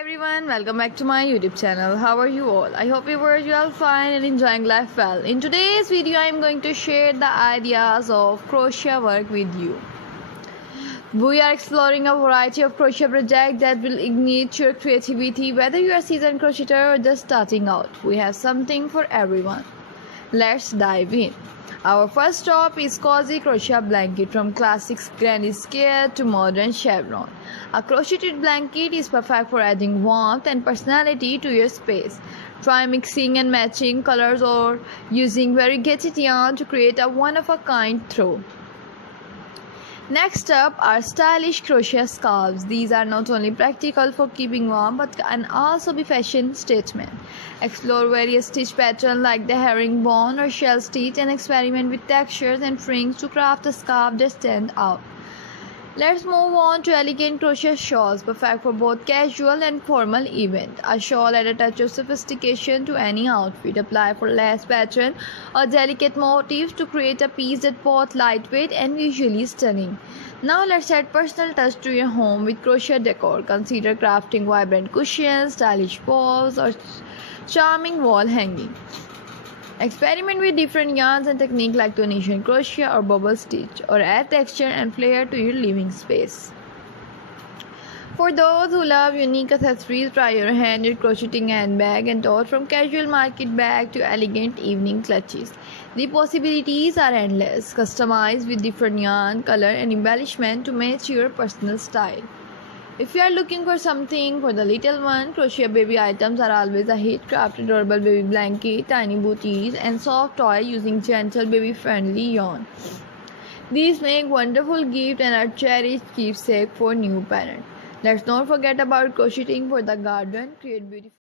Everyone, welcome back to my YouTube channel. How are you all? I hope you were all fine and enjoying life well. In today's video, I am going to share the ideas of crochet work with you. We are exploring a variety of crochet projects that will ignite your creativity. Whether you are a seasoned crocheter or just starting out, we have something for everyone. Let's dive in. Our first stop is cozy crochet blanket. From classic granny square to modern chevron, a crocheted blanket is perfect for adding warmth and personality to your space. Try mixing and matching colors or using variegated yarn to create a one-of-a-kind throw. Next up are stylish crochet scarves. These are not only practical for keeping warm but can also be fashion statement. Explore various stitch patterns like the herringbone or shell stitch and experiment with textures and fringe to craft a scarf that stands out. Let's move on to elegant crochet shawls, perfect for both casual and formal events. A shawl adds a touch of sophistication to any outfit. Apply for lace pattern or delicate motifs to create a piece that's both lightweight and visually stunning. Now let's add personal touch to your home with crochet decor. Consider crafting vibrant cushions, stylish bows, or charming wall hanging. Experiment with different yarns and techniques like Tunisian crochet or bubble stitch, or add texture and flair to your living space. For those who love unique accessories, try your handmade crocheting handbag and tote. From casual market bag to elegant evening clutches, the possibilities are endless. Customize with different yarn, color, and embellishment to match your personal style. If you are looking for something for the little one, crochet baby items are always a hit. Craft adorable baby blanket, tiny booties, and soft toy using gentle baby-friendly yarn. These make wonderful gifts and are cherished keepsake for new parents. Let's not forget about crocheting for the garden. Create beautiful